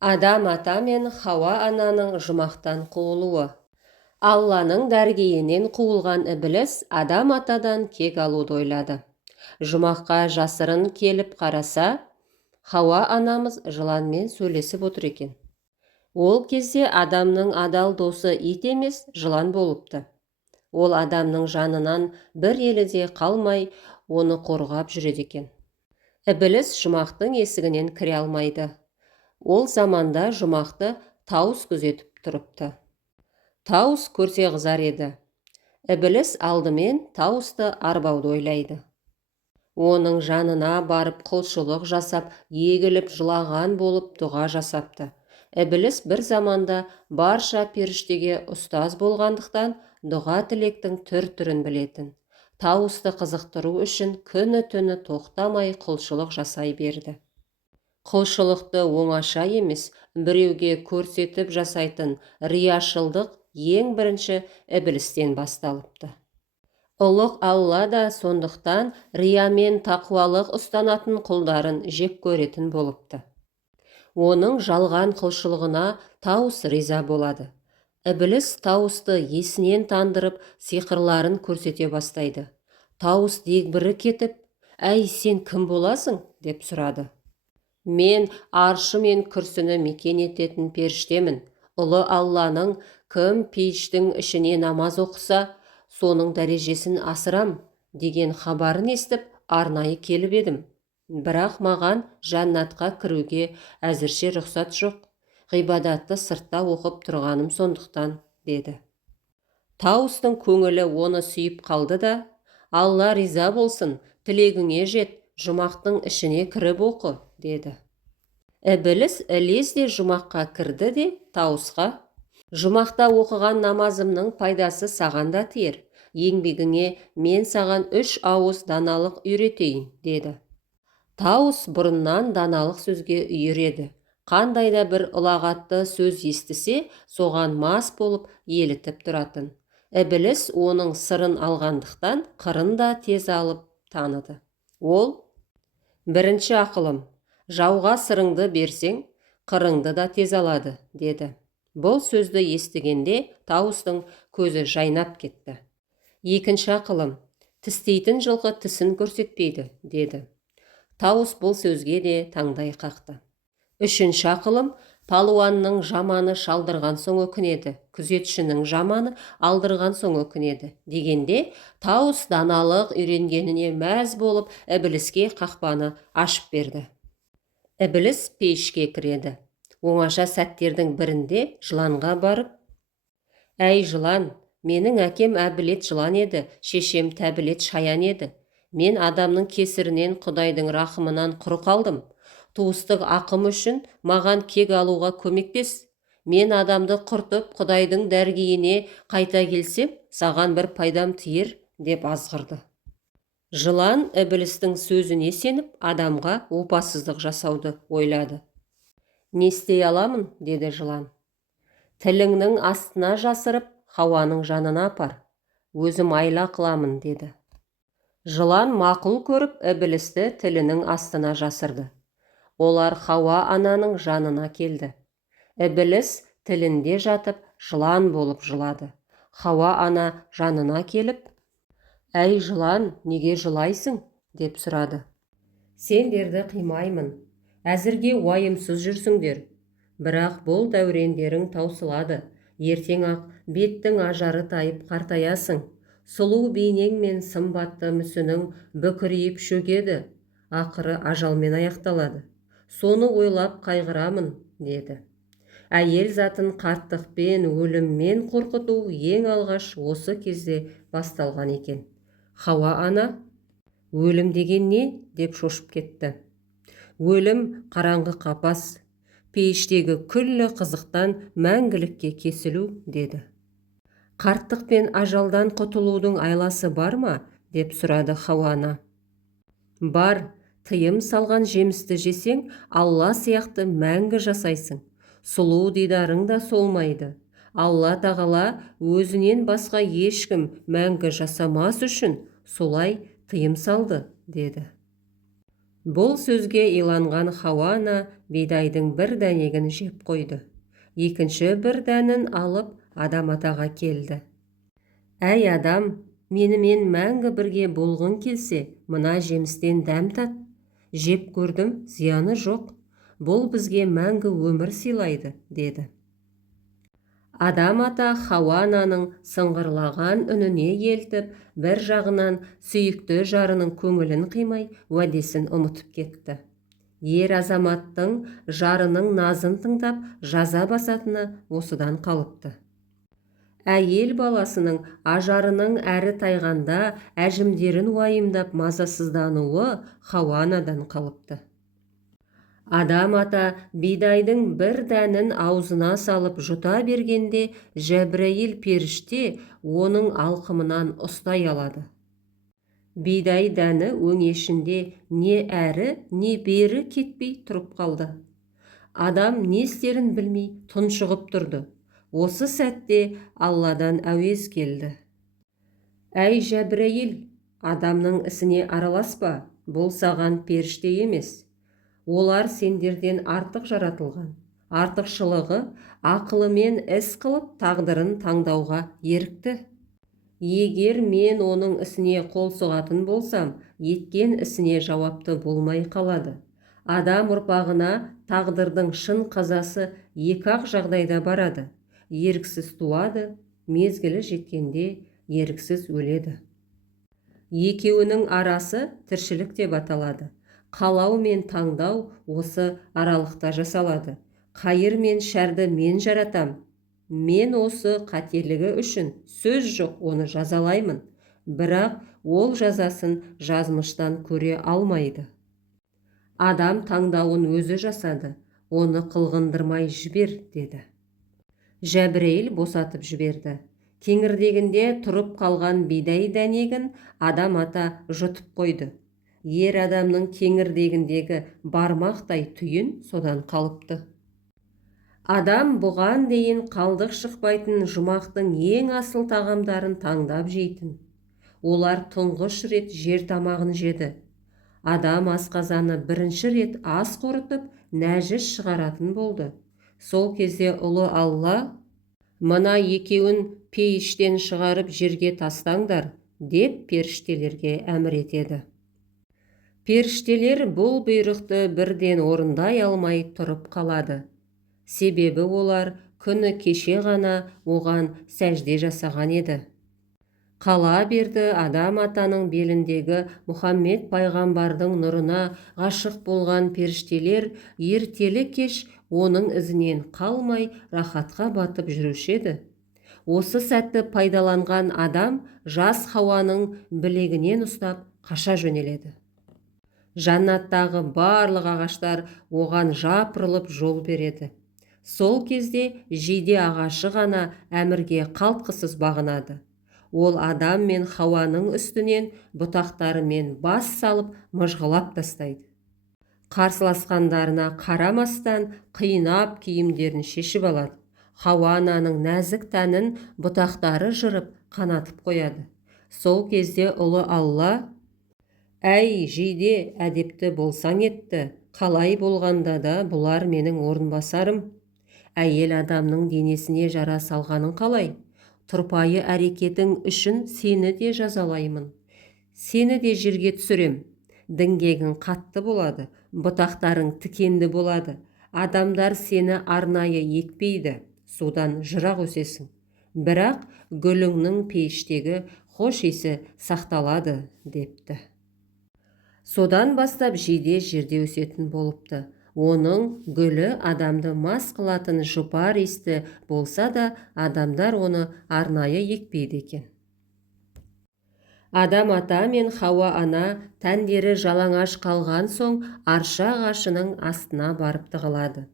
Адам ата мен Хауа ананың жұмақтан қуылуы. Алланың дәргейінен қуылған ібіліс Адам атадан кек алуды ойлады. Жұмаққа жасырын келіп қараса, Хауа анамыз жыланмен сөйлесіп отыр екен. Ол кезде Адамның адал досы ит емес, жылан болыпты. Ол Адамның жанынан бір еліде қалмай, оны қорғап жүреді екен. Ібіліс жұмақтың есігінен кіре алмайды. Ол заманда жұмақты Таус күзетіп тұрыпты. Таус көрсе қызар еді. Ібіліс алдымен Таусты арбауды ойлайды. Оның жанына барып құлшылық жасап, егіліп жылаған болып дұға жасапты. Ібіліс бір заманда барша періштеге ұстаз болғандықтан дұға тілектің түр-түрін білетін. Таусты қызықтыру үшін күні түні тоқтамай құлшылық жасай берді. Құлшылықты оңаша емес, біреуге көрсетіп жасайтын рияшылдық ең бірінші ібілістен басталыпты. Ұлық Алла да сондықтан риямен тақуалық ұстанатын құлдарын жек көретін болыпты. Оның жалған құлшылығына Таус риза болады. Ібіліс Таусты есінен тандырып, сиқырларын көрсете бастайды. Таус дегбірі кетіп, «Әй, сен кім боласың?» деп сұрады. «Мен аршы мен күрсіні мекен ететін періштемін. Ұлы Алланың кім пейіштің ішіне намаз оқыса, соның дәрежесін асырам» деген хабарын естіп, арнайы келіп едім. Бірақ маған жәннатқа кіруге әзірше рұқсат жоқ. Ғибадатты сыртта оқып тұрғаным сондықтан, деді. Таустың көңілі оны сүйіп қалды да, «Алла риза болсын, тілегіңе жет, жұмақтың ішіне кіріп оқы», деді. Ібіліс ілезде жұмаққа кірді де Таусқа, «Жұмақта оқыған намазымның пайдасы саған да тиер. Еңбегіңе мен саған 3 ауыз даналық үйретейін», деді. Таус бұрыннан даналық сөзге үйреді. Қандай да бір ұлағатты сөз естісе, соған мас болып елітіп тұратын. Ібіліс оның сырын алғандықтан қырын да тез алып таныды. Ол: «Бірінші ақылым, жауға сырыңды берсең, қырыңды да тез алады», деді. Бұл сөзді естігенде Таустың көзі жайнап кетті. «Екінші ақылым, тістейтін жылқы тісін көрсетпейді», деді. Таус бұл сөзге де таңдай қақты. «Үшінші ақылым, палуанның жаманы шалдырған соң өкінеді, күзетшінің жаманы алдырған соң өкінеді», дегенде Таус даналық үйренгеніне мәз болып Ібіліске қақпаны ашып берді. Ібіліс пейішке кіреді. Оңаша сәттердің бірінде жыланға барып: «Әй жылан, менің әкем әбілет жылан еді, шешем тәбілет шаян еді. Мен адамның кесірінен Құдайдың рақымынан құр қалдым. Туыстық ақым үшін маған кек алуға көмектес. Мен адамды құртып Құдайдың дәргейіне қайта келсем, саған бір пайдам тиер», деп азғырды. Жылан Ібілістің сөзіне сеніп, адамға опасыздық жасауды ойлады. «Не істей аламын?» деді жылан. «Тіліңнің астына жасырып, Хауаның жанына апар. Өзім айла қыламын», деді. Жылан мақұл көріп, Ібілісті тілінің астына жасырды. Олар Хауа ананың жанына келді. Ібіліс тілінде жатып, жылан болып жылады. Хауа ана жанына келіп: «Әй жылан, неге жылайсың?» деп сұрады. «Сендерді қимаймын. Әзірге уайымсыз жүрсіңдер. Бірақ бұл дәурендерің таусылады. Ертең-ақ беттің ажары тайып қартаясың. Сұлу бейнең мен сымбатты мүсінің бүкірейіп шөгеді. Ақыры ажалмен аяқталады. Соны ойлап қайғырамын», деді. Әйел затын қарттықпен, өліммен қорқыту ең алғаш осы кезде басталған екен. Хауа ана: «Өлім деген не?» деп шошып кетті. «Өлім қараңғы қапас, пейіштегі күллі қызықтан мәңгілікке кесілу», деді. «Қарттық пен ажалдан құтылудың айласы бар ма?» деп сұрады Хауа ана. «Бар, тыйым салған жемісті жесең, Алла сияқты мәңгі жасайсың. Сұлу дидарың да солмайды. Алла тағала өзінен басқа ешкім мәңгі жасамас үшін солай тыйым салды», деді. Бұл сөзге иланған Хауа ана бидайдың бір дәнегін жеп қойды. Екінші бір дәнін алып Адам атаға келді. «Әй адам, менімен мәңгі бірге болғың келсе, мына жемістен дәм тат. Жеп көрдім, зияны жоқ. Бұл бізге мәңгі өмір сыйлайды», деді. Адам ата Хауа ананың сыңғырлаған үніне елтіп, бір жағынан сүйікті жарының көңілін қимай, уәдесін ұмытып кетті. Ер азаматтың жарының назын тыңдап, жаза басатыны осыдан қалыпты. Әйел баласының ажарының әрі тайғанда әжімдерін уайымдап мазасыздануы Хауа анадан қалыпты. Адам ата бидайдың бір дәнін аузына салып жұта бергенде, Жәбірейіл періште оның алқымынан ұстай алады. Бидай дәні өңешінде не әрі, не бері кетпей тұрып қалды. Адам не істерін білмей тұншығып тұрды. Осы сәтте Алладан әуез келді. «Әй Жәбірейіл, адамның ісіне араласпа, бұл саған періште емес. Олар сендерден артық жаратылған. Артықшылығы ақылымен іс қылып тағдырын таңдауға ерікті. Егер мен оның ісіне қол соғатын болсам, еткен ісіне жауапты болмай қалады. Адам ұрпағына тағдырдың шын қазасы екі-ақ жағдайда барады. Еріксіз туады, мезгілі жеткенде еріксіз өледі. Екеуінің арасы тіршілік деп аталады. Қалау мен таңдау осы аралықта жасалады. Қайыр мен шәрді мен жаратам. Мен осы қателігі үшін сөз жоқ оны жазалаймын. Бірақ ол жазасын жазмыштан көре алмайды. Адам таңдауын өзі жасады. Оны қылғындырмай жібер, деді. Жәбірейіл босатып жіберді. Кеңірдегінде тұрып қалған бидай дәнегін Адам ата жұтып қойды. Ер адамның кеңірдегіндегі бармақтай түйін содан қалыпты. Адам бұған дейін қалдық шықпайтын жұмақтың ең асыл тағамдарын таңдап жейтін. Олар тұңғыш рет жер тамағын жеді. Адам асқазаны бірінші рет ас қорытып, нәжіс шығаратын болды. Сол кезде ұлы Алла, «Мына екеуін пейіштен шығарып жерге тастаңдар», деп періштелерге әмір етеді. Періштелер бұл бұйрықты бірден орындай алмай тұрып қалады. Себебі олар күні кеше ғана оған сәжде жасаған еді. Қала берді Адам атаның беліндегі Мұхаммед пайғамбардың нұрына ғашық болған періштелер ертелі кеш оның ізінен қалмай рахатқа батып жүруші еді. Осы сәтті пайдаланған Адам жас Хауаның білегінен ұстап қаша жөнеледі. Жаннаттағы барлық ағаштар оған жапырылып жол береді. Сол кезде жиде ағашы ғана әмірге қалтқысыз бағынады. Ол Адам мен Хауаның үстінен бұтақтарымен бас салып мыжғылап тастайды. Қарсыласқандарына қарамастан қиынап киімдерін шешіп алады. Хауа ананың нәзік тәнін бұтақтары жырып қанатып қояды. Сол кезде ұлы Алла, «Әй жиде, әдепті болсаң етті, қалай болғанда да бұлар менің орынбасарым. Әйел адамның денесіне жара салғаның қалай? Тұрпайы әрекетің үшін сені де жазалаймын. Сені де жерге түсірем. Діңгегің қатты болады, бұтақтарың тікенді болады. Адамдар сені арнайы екпейді, судан жырақ өсесің. Бірақ гүліңнің пейіштегі хош иісі сақталады», депті. Содан бастап жиде жерде өсетін болыпты. Оның гүлі адамды мас қылатын жұпар иісті болса да, адамдар оны арнайы екпейді екен. Адам ата мен Хауа ана тәндері жалаңаш қалған соң арша ағашының астына барып тығылады.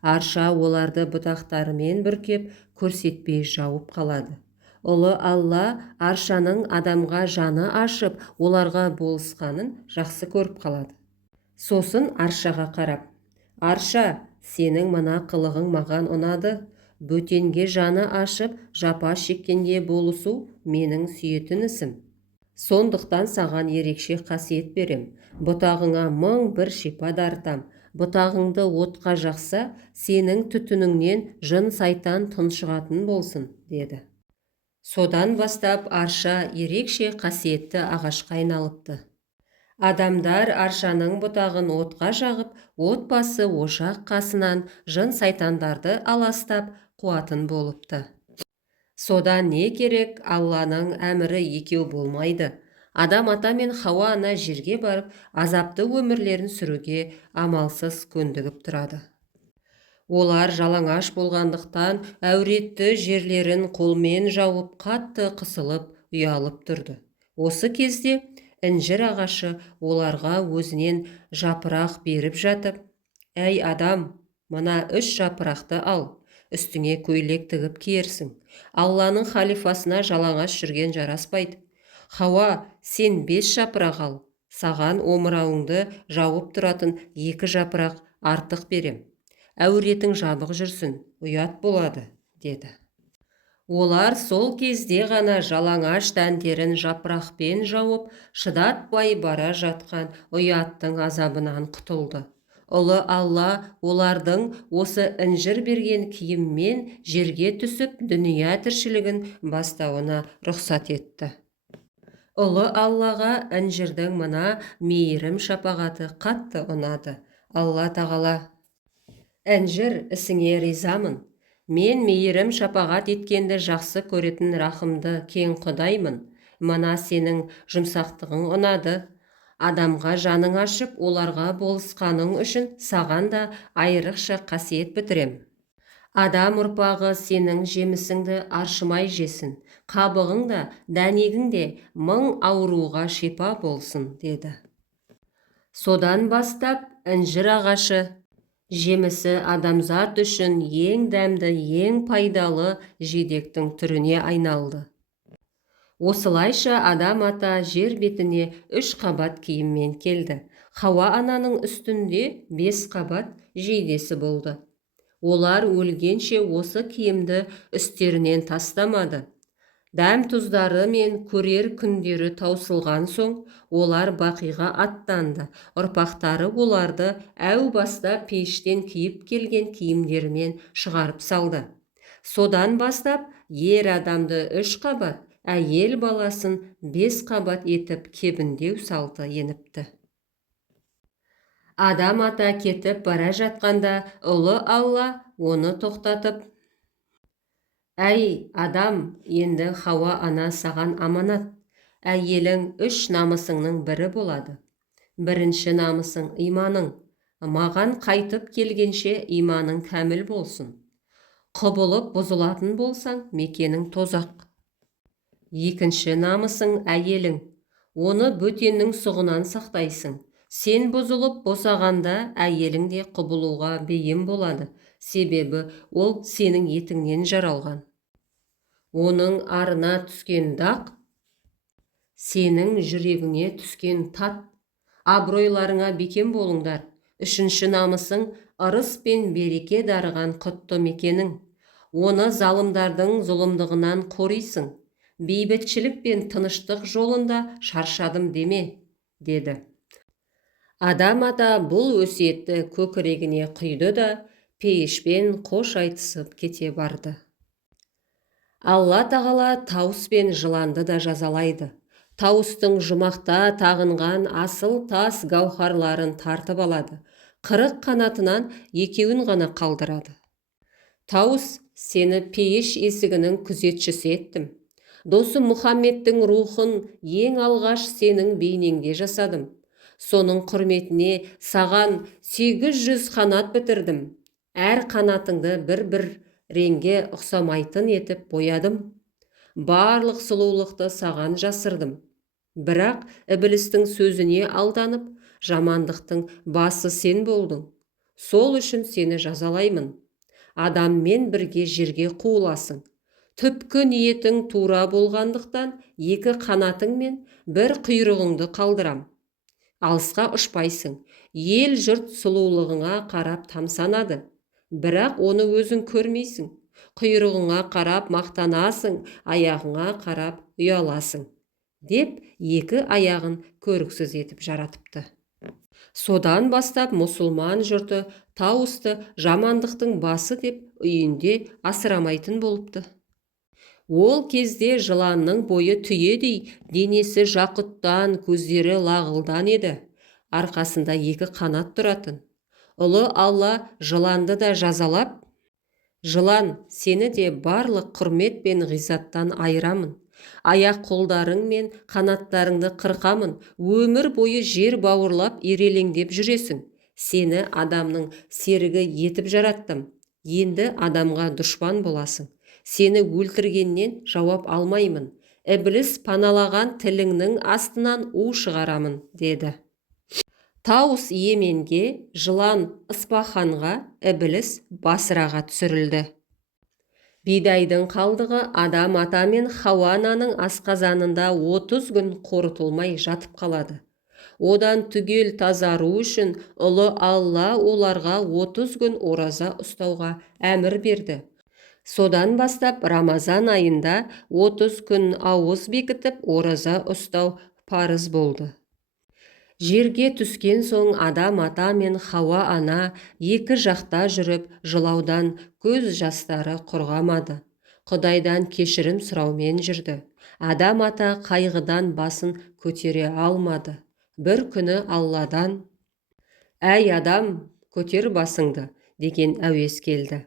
Арша оларды бұтақтарымен бүркеп көрсетпей жауып қалады. Ұлы Алла аршаның адамға жаны ашып, оларға болысқанын жақсы көріп қалады. Сосын аршаға қарап, «Арша, сенің мына қылығың маған ұнады. Бөтенге жаны ашып, жапа шеккенде болысу менің сүйетін ісім. Сондықтан саған ерекше қасиет берем. Бұтағыңа 1001 шипа дарытам. Бұтағыңды отқа жақса, сенің түтініңнен жын сайтан тұншығатын болсын, деді. Содан бастап арша ерекше қасиетті ағашқа айналыпты. Адамдар аршаның бұтағын отқа жағып, отбасы ошақ қасынан жын сайтандарды аластап қуатын болыпты. Содан не керек? Алланың әмірі екеу болмайды. Адам ата мен Хауа ана жерге барып, азапты өмірлерін сүруге амалсыз көндігіп тұрады. Олар жалаңаш болғандықтан әуретті жерлерін қолмен жауып, қатты қысылып, ұялып тұрды. Осы кезде інжір ағашы оларға өзінен жапырақ беріп жатып: «Әй адам, мына 3 жапырақты ал, үстіңе көйлек тігіп киерсің. Алланың халифасына жалаңаш жүрген жараспайды. Хауа, сен 5 жапырақ ал, саған омырауыңды жауып тұратын 2 жапырақ артық берем. Әуретің жабық жүрсін, ұят болады», деді. Олар сол кезде ғана жалаңаш тәндерін жапырақпен жауып, шыдатпай бара жатқан ұяттың азабынан құтылды. Ұлы Алла олардың осы інжір берген киіммен жерге түсіп, дүния тіршілігін бастауына рұқсат етті. Ұлы Аллаға інжірдің мына мейірім шапағаты қатты ұнады. Алла тағала: «Інжір, ісіңе ризамын. Мен мейірім шапағат еткенді жақсы көретін рахымды кең құдаймын. Мына сенің жұмсақтығың ұнады. Адамға жаның ашып, оларға болысқаның үшін саған да айрықша қасиет бітірем. Адам ұрпағы сенің жемісіңді аршымай жесін, қабығың да, дәнегің де 1000 ауруға шипа болсын», деді. Содан бастап інжір ағашы жемісі адамзат үшін ең дәмді, ең пайдалы жидектің түріне айналды. Осылайша адам ата жер бетіне 3 қабат киіммен келді. Хауа ананың үстінде 5 қабат жейдесі болды. Олар өлгенше осы киімді үстерінен тастамады. Дәм тұздары мен көрер күндері таусылған соң, олар Бақиға аттанды. Ұрпақтары оларды әу баста пештен киіп келген киімдерімен шығарып салды. Содан бастап ер адамды 3 қабат, әйел баласын 5 қабат етіп кебіндеу салты еніпті. Адам ата кетіп бара жатқанда ұлы Алла оны тоқтатып: «Әй адам, енді Хауа ана саған аманат. Әйелің 3 намысыңның бірі болады. Бірінші намысың иманың. Маған қайтып келгенше иманың кәміл болсын. Құбылып бұзылатын болсаң, мекенің тозақ. Екінші намысың әйелің. Оны бөтеннің сұғынан сақтайсың. Сен бұзылып босағанда әйелің де құбылуға бейім болады. Себебі ол сенің етіңнен жаралған. Оның арына түскен дақ, сенің жүрегіңе түскен тат. Абыройларыңа бекем болыңдар. Үшінші намысың ырыс пен береке дарыған құтты мекенің. Оны залымдардың зұлымдығынан қорисың. Бейбітшілік пен тыныштық жолында шаршадым деме», деді. Адам ата бұл өсиетті көкірегіне құйды да пейішпен қош айтысып кете барды. Алла тағала тауыс пен жыланды да жазалайды. Тауыстың жұмақта тағынған асыл тас гауһарларын тартып алады. 40 қанатынан 2-ін ғана қалдырады. Тауыс, сені пейіш есігінің күзетшісі еттім. Досы Мұхаммедтің рухын ең алғаш сенің бейнеңде жасадым. Соның құрметіне саған 800 қанат бітірдім. Әр қанатыңды бір-бір реңге ұқсамайтын етіп боядым. Барлық сұлулықты саған жасырдым. Бірақ іблістің сөзіне алданып, жамандықтың басы сен болдың. Сол үшін сені жазалаймын. Адаммен бірге жерге қуыласың. Түпкі ниетің тура болғандықтан 2 қанатың мен 1 құйрығыңды қалдырам. Алысқа ұшпайсың. Ел жұрт сұлулығыңа қарап тамсанады. Бірақ оны өзің көрмейсің. Құйрығыңа қарап мақтанасың, аяғыңа қарап ұяласың. деп екі аяғын көріксіз етіп жаратыпты. Содан бастап мұсылман жұрты Таусты жамандықтың басы деп үйінде асырамайтын болыпты. Ол кезде жыланның бойы түйедей, денесі жақұттан, көздері лағылдан еді. Арқасында екі қанат тұратын. Ұлы Алла жыланды да жазалап, «Жылан, сені де барлық құрмет пен ғизаттан айырамын. Аяқ қолдарың мен қанаттарыңды қырқамын, өмір бойы жер бауырлап ирелеңдеп жүресің. Сені адамның серігі етіп жараттым. Енді адамға дұшпан боласың. Сені өлтіргеннен жауап алмаймын. Ібліс паналаған тіліңнің астынан у шығарамын», деді. Таус Йеменге, жылан Ысфаханға, ібліс Басраға түсірілді. Бидайдың қалдығы Адам ата мен Хауа ананың асқазанында 30 күн қорытылмай жатып қалады. Одан түгел тазару үшін ұлы Алла оларға 30 күн ораза ұстауға әмір берді. Содан бастап Рамазан айында 30 күн ауыз бекітіп ораза ұстау парыз болды. Жерге түскен соң Адам ата мен Хауа ана екі жақта жүріп жылаудан көз жастары құрғамады. Құдайдан кешірім сұраумен жүрді. Адам ата қайғыдан басын көтере алмады. Бір күні Алладан «Әй адам, көтер басыңды» деген әуес келді.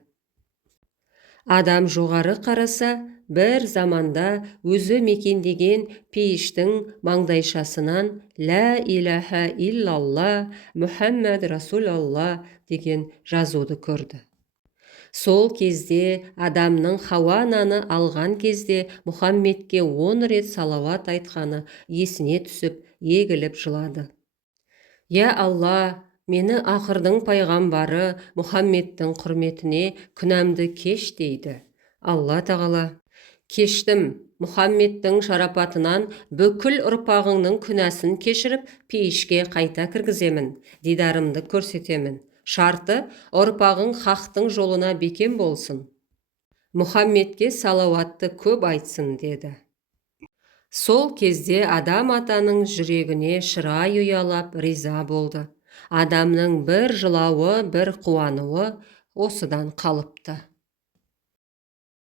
Адам жоғары қараса, бір заманда өзі мекендеген пейіштің маңдайшасынан «Лә иләһә иллалла, Мұхаммад Расулалла» деген жазуды көрді. Сол кезде адамның Хауа ананы алған кезде Мұхаммедке 10 рет салауат айтқаны есіне түсіп, егіліп жылады. «Я Алла, мені ақырдың пайғамбары Мұхаммедтің құрметіне күнәмді кеш» дейді. Алла тағала: «Кештім, Мұхаммедтің шарапатынан бүкіл ұрпағыңның күнәсін кешіріп, пейішке қайта кіргіземін, дидарымды көрсетемін. Шарты, ұрпағың хақтың жолына бекем болсын. Мұхаммедке салауатты көп айтсын» деді. Сол кезде Адам атаның жүрегіне шырай ұялап риза болды. Адамның бір жылауы, бір қуануы осыдан қалыпты.